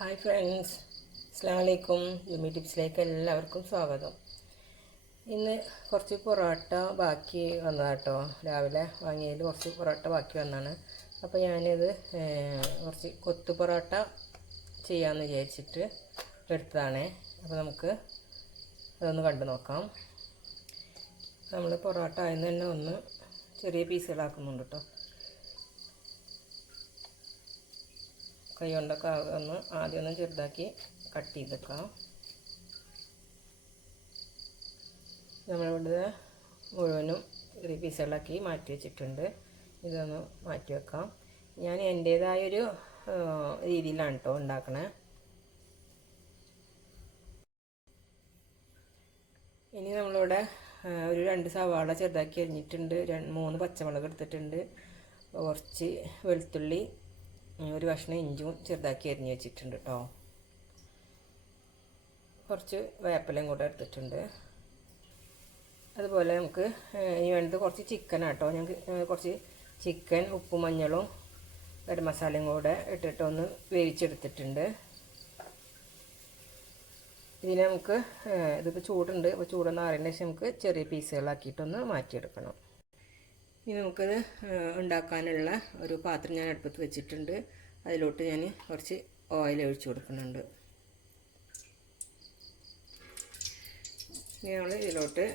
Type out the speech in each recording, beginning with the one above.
Hi friends, അസ്സലാമു അലൈക്കും. യുമി ടിപ്സിലേക്ക് എല്ലാവർക്കും സ്വാഗതം. ഇന്ന് കുറച്ച് പൊറോട്ട ബാക്കി വന്നതാട്ടോ. രാവിലെ വാങ്ങിയതിൽ കുറച്ച് പൊറോട്ട ബാക്കി വന്നതാണ്. അപ്പോൾ ഞാനിത് കുറച്ച് കൊത്തു പൊറോട്ട ചെയ്യാമെന്ന് വിചാരിച്ചിട്ട് എടുത്തതാണ്. അപ്പോൾ നമുക്ക് അതൊന്ന് കണ്ടു നോക്കാം. നമ്മൾ പൊറോട്ട ആയെന്ന് തന്നെ ഒന്ന് ചെറിയ പീസുകളാക്കുന്നുണ്ട് കേട്ടോ. കൈ കൊണ്ടൊക്കെ ആദ്യം ഒന്ന് ചെറുതാക്കി കട്ട് ചെയ്തെക്കാം. നമ്മളിവിടെ മുഴുവനും ചെറിയ പീസുകളാക്കി മാറ്റി വെച്ചിട്ടുണ്ട്. ഇതൊന്ന് മാറ്റി വെക്കാം. ഞാൻ എൻ്റേതായൊരു രീതിയിലാണ് കേട്ടോ ഉണ്ടാക്കണേ. ഇനി നമ്മളിവിടെ ഒരു 2 സവാള ചെറുതാക്കി അരിഞ്ഞിട്ടുണ്ട്, 3 പച്ചമുളക് എടുത്തിട്ടുണ്ട്, കുറച്ച് വെളുത്തുള്ളി, ഒരു കഷ്ണം ഇഞ്ചും ചെറുതാക്കി അരിഞ്ഞ് വെച്ചിട്ടുണ്ട് കേട്ടോ. കുറച്ച് വേപ്പിലയും കൂടെ എടുത്തിട്ടുണ്ട്. അതുപോലെ നമുക്ക് ഇനി വേണ്ടത് കുറച്ച് ചിക്കനാട്ടോ. ഞങ്ങൾക്ക് കുറച്ച് ചിക്കൻ ഉപ്പും മഞ്ഞളും ഗരം മസാലയും കൂടെ ഇട്ടിട്ട് ഒന്ന് വേവിച്ചെടുത്തിട്ടുണ്ട്. ഇതിനെ നമുക്ക് ഇതിപ്പോൾ ചൂടുണ്ട്, അപ്പോൾ ചൂടൊന്ന് ആറിയതിന് ശേഷം നമുക്ക് ചെറിയ പീസുകളാക്കിയിട്ടൊന്ന് മാറ്റിയെടുക്കണം. ഇനി നമുക്കത് ഉണ്ടാക്കാനുള്ള ഒരു പാത്രം ഞാൻ അടുപ്പത്ത് വെച്ചിട്ടുണ്ട്. അതിലോട്ട് ഞാൻ കുറച്ച് ഓയിൽ ഒഴിച്ച് കൊടുക്കുന്നുണ്ട്. ഇനി നമ്മൾ ഇതിലോട്ട്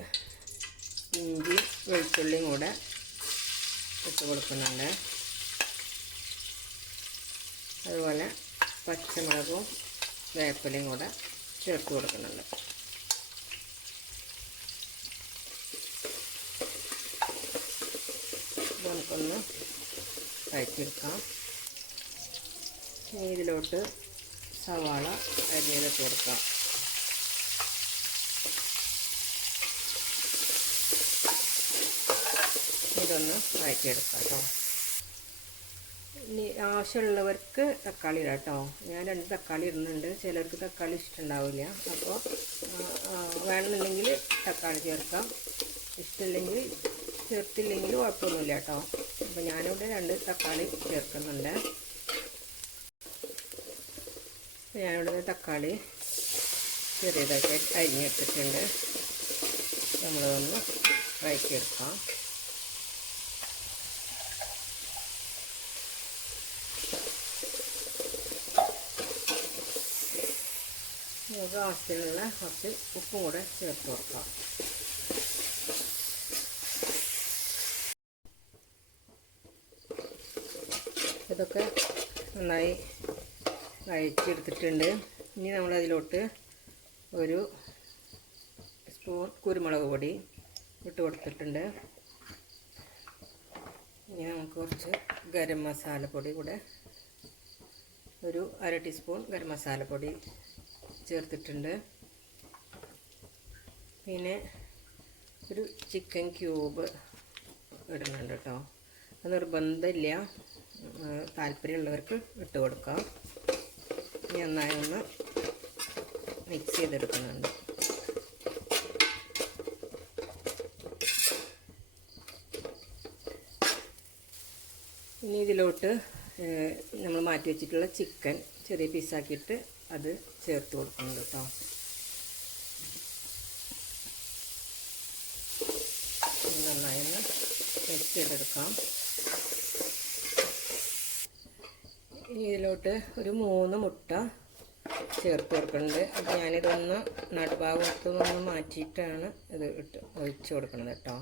ഇഞ്ചി വെളുത്തുള്ളിയും കൂടെ ഇട്ട് കൊടുക്കുന്നുണ്ട്. അതുപോലെ പച്ചമുളകും വേപ്പിലയും കൂടെ ചേർത്ത് കൊടുക്കുന്നുണ്ട്. നമുക്കൊന്ന് വഴറ്റിയെടുക്കാം. ഇനി ഇതിലോട്ട് സവാള അരിഞ്ഞിട്ട് കൊടുക്കാം. ഇതൊന്ന് വഴറ്റിയെടുക്കാം കേട്ടോ. ഇനി ആവശ്യമുള്ളവർക്ക് തക്കാളി ഇടാം കേട്ടോ. ഞാൻ 2 തക്കാളി ഇടുന്നുണ്ട്. ചിലർക്ക് തക്കാളി ഇഷ്ടമുണ്ടാവില്ല. അപ്പോൾ വേണമെന്നുണ്ടെങ്കിൽ തക്കാളി ചേർക്കാം, ഇഷ്ടമില്ലെങ്കിൽ ചേർത്തില്ലെങ്കിൽ കുഴപ്പമൊന്നുമില്ല കേട്ടോ. അപ്പോൾ ഞാനിവിടെ 2 തക്കാളി ചേർക്കുന്നുണ്ട്. ഞാനിവിടെ തക്കാളി ചെറിയതായിട്ട് അരിഞ്ഞെടുത്തിട്ടുണ്ട്. നമ്മളതൊന്ന് വഴറ്റിയെടുക്കാം. നമുക്ക് ആവശ്യത്തിനുള്ള കുറച്ച് ഉപ്പും കൂടെ ചേർത്ത് കൊടുക്കാം. ഇതൊക്കെ നന്നായി വഴറ്റിയെടുത്തിട്ടുണ്ട്. ഇനി നമ്മളതിലോട്ട് ഒരു സ്പൂൺ കുരുമുളക് പൊടി ഇട്ട് കൊടുത്തിട്ടുണ്ട്. ഇനി നമുക്ക് കുറച്ച് ഗരം മസാലപ്പൊടി കൂടെ ഒരു 1/2 ടീസ്പൂൺ ഗരം മസാലപ്പൊടി ചേർത്തിട്ടുണ്ട്. പിന്നെ ഒരു ചിക്കൻ ക്യൂബ് ഇടുന്നുണ്ട് കേട്ടോ. അത് നിർബന്ധമില്ല, താല്പര്യമുള്ളവർക്ക് ഇട്ട് കൊടുക്കാം. നന്നായി ഒന്ന് മിക്സ് ചെയ്തെടുക്കുന്നുണ്ട്. ഇനി ഇതിലോട്ട് നമ്മൾ മാറ്റി വെച്ചിട്ടുള്ള ചിക്കൻ ചെറിയ പീസാക്കിയിട്ട് അത് ചേർത്ത് കൊടുക്കുന്നുണ്ട് കേട്ടോ. നന്നായി ഒന്ന് മിക്സ് ചെയ്തെടുക്കാം. ഇനി ഇതിലോട്ട് ഒരു 3 മുട്ട ചേർത്ത് കൊടുക്കുന്നുണ്ട്. അപ്പോൾ ഞാനിതൊന്ന് നടുഭാഗത്തുനിന്ന് മാറ്റിയിട്ടാണ് ഇത് ഒഴിച്ച് കൊടുക്കുന്നത് കേട്ടോ.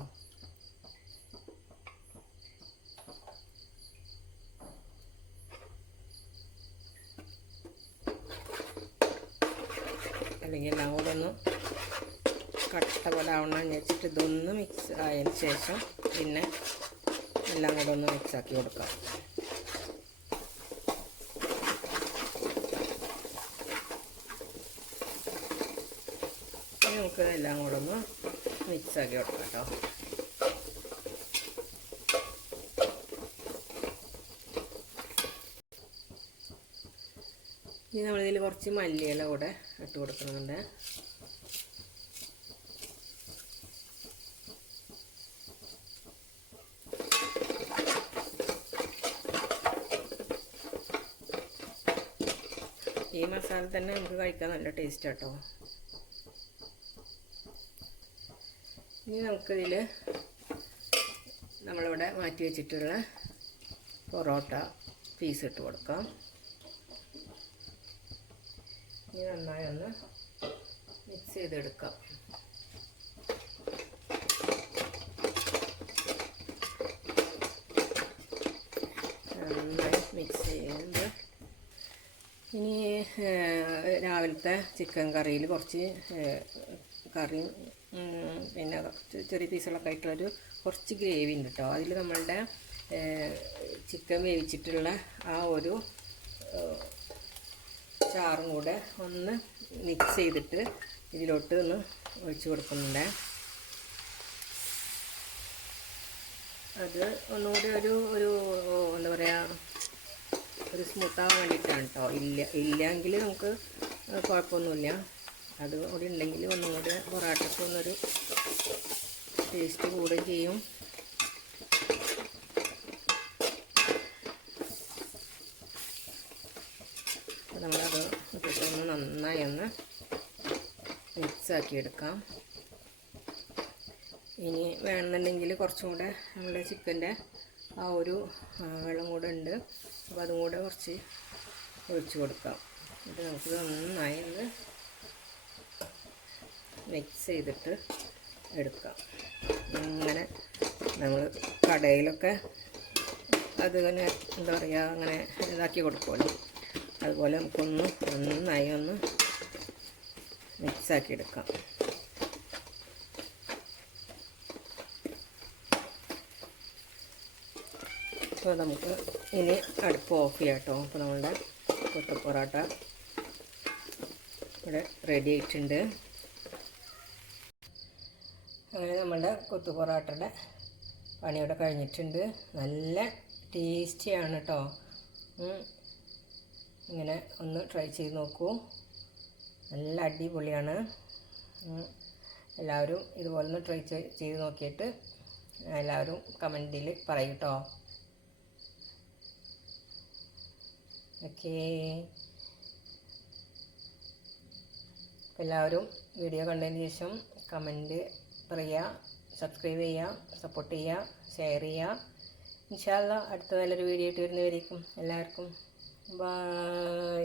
അല്ലെങ്കിൽ എല്ലാം കൂടെ ഒന്ന് കട്ട പോലെ ആവണമെന്ന് വെച്ചിട്ട് ഇതൊന്ന് മിക്സ് ആയതിന് ശേഷം പിന്നെ എല്ലാം കൂടെ ഒന്ന് മിക്സാക്കി കൊടുക്കാം. നമുക്ക് എല്ലാം കൂടെ ഒന്ന് മിക്സാക്കി കൊടുക്കാം കേട്ടോ. ഇനി നമ്മളിതിൽ കുറച്ച് മല്ലിയില കൂടെ ഇട്ട് കൊടുക്കുന്നുണ്ട്. ഈ മസാല തന്നെ നമുക്ക് കഴിക്കാൻ നല്ല ടേസ്റ്റ് കേട്ടോ. ഇനി നമുക്കിതിൽ നമ്മളിവിടെ മാറ്റി വെച്ചിട്ടുള്ള പൊറോട്ട പീസ് ഇട്ട് കൊടുക്കാം. ഇനി നന്നായി ഒന്ന് മിക്സ് ചെയ്തെടുക്കാം. നന്നായി മിക്സ് ചെയ്യുമ്പോൾ ഇനി രാവിലത്തെ ചിക്കൻ കറിയിൽ കുറച്ച് കറിയും പിന്നെ ചെറിയ പീസുകളൊക്കെ ആയിട്ടുള്ളൊരു കുറച്ച് ഗ്രേവി ഉണ്ട് കേട്ടോ. അതിൽ നമ്മളുടെ ചിക്കൻ വേവിച്ചിട്ടുള്ള ആ ഒരു ചാറും കൂടെ ഒന്ന് മിക്സ് ചെയ്തിട്ട് ഇതിലോട്ട് ഒന്ന് ഒഴിച്ച് കൊടുക്കുന്നുണ്ട്. അത് ഒന്നുകൂടി ഒരു എന്താ പറയുക, ഒരു സ്മൂത്താകാൻ വേണ്ടിയിട്ടാണ് കേട്ടോ. ഇല്ലെങ്കിൽ നമുക്ക് കുഴപ്പമൊന്നുമില്ല. അത് കൂടി ഉണ്ടെങ്കിൽ ഒന്നും കൂടി പൊറാട്ടയ്ക്ക് ഒന്നൊരു ടേസ്റ്റ് കൂടുകയും ചെയ്യും. നമ്മളത് ഇട്ടിട്ടൊന്ന് നന്നായി ഒന്ന് മിക്സാക്കി എടുക്കാം. ഇനി വേണമെന്നുണ്ടെങ്കിൽ കുറച്ചും കൂടെ നമ്മുടെ ചിക്കൻ്റെ ആ ഒരു വെള്ളം കൂടെ ഉണ്ട്. അപ്പോൾ അതും കൂടെ കുറച്ച് ഒഴിച്ച് കൊടുക്കാം. എന്നിട്ട് നമുക്ക് നന്നായി ഒന്ന് മിക്സ് ചെയ്തിട്ട് എടുക്കാം. അങ്ങനെ നമ്മൾ കടയിലൊക്കെ അതിങ്ങനെ എന്താ പറയുക, അങ്ങനെ ഇതാക്കി കൊടുക്കുമല്ലോ, അതുപോലെ നമുക്കൊന്ന് നന്നായി ഒന്ന് മിക്സാക്കി എടുക്കാം. അപ്പോൾ നമുക്ക് ഇനി അടുപ്പ് ഓഫ് ചെയ്യാം കേട്ടോ. അപ്പോൾ നമ്മളുടെ കൊത്ത പൊറോട്ട ഇവിടെ റെഡി ആയിട്ടുണ്ട്. അങ്ങനെ നമ്മളുടെ കൊത്തു പൊറോട്ടയുടെ പണിയുടെ കഴിഞ്ഞിട്ടുണ്ട്. നല്ല ടേസ്റ്റിയാണ് കേട്ടോ. ഇങ്ങനെ ഒന്ന് ട്രൈ ചെയ്ത് നോക്കൂ. നല്ല അടിപൊളിയാണ്. എല്ലാവരും ഇതുപോലെ ഒന്ന് ട്രൈ ചെയ്ത് നോക്കിയിട്ട് എല്ലാവരും കമൻറ്റിൽ പറയും കേട്ടോ. ഓക്കേ, എല്ലാവരും വീഡിയോ കണ്ടതിന് ശേഷം കമൻറ്റ് പറയുക, സബ്സ്ക്രൈബ് ചെയ്യുക, സപ്പോർട്ട് ചെയ്യുക, ഷെയർ ചെയ്യുക. ഇൻഷാ അല്ലാഹ് അടുത്ത നല്ലൊരു വീഡിയോ ആയിട്ട് വരുന്നവരേക്കും എല്ലാവർക്കും ബൈ.